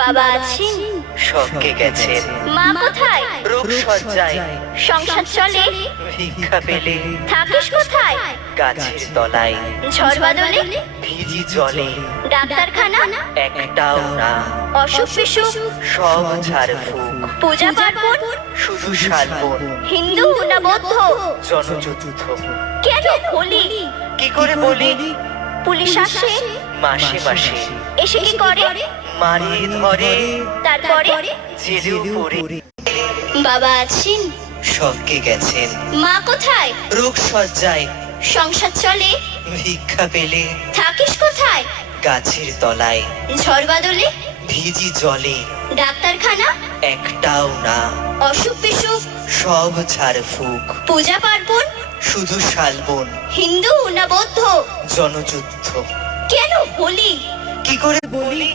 বাবা আছেন, স্বর্গে গেছেন। মা কোথায়? রূপসজ্জায় সংসার চলে, ভিক্ষা পেলে থাকিস কোথায়? গাছের তলায় ঝড় বাদলে, ভিজি জলে ডাক্তারখানা, একটাও না, অসুখ বিসুখ, সব ঝাড়ফুঁক, পূজা পার্বণ, শুধু শালবন, হিন্দু না বৌদ্ধ? জনযুদ্ধ। কেন হোলি? কি করে বলি? পুলিশ আসে, মাসে মাসে এসে কি করে? মারে ধরে, তারপরে জেলেও পড়ে। বাবা আছেন, স্বর্গে গেছেন। মা কোথায়? রূপসজ্জায় সংসার চলে, ভিক্ষা পেলে থাকিস কোথায়? গাছের তলায় ঝড় বাদলে, ভিজি জলে ডাক্তারখানা, একটাও না, অসুখ বিসুখ, সব ঝাড়ফুঁক, পূজা পার্বণ, শুধু শালবন, হিন্দু না বৌদ্ধ? জনযুদ্ধ। কেন হোলি? কি করে বলি?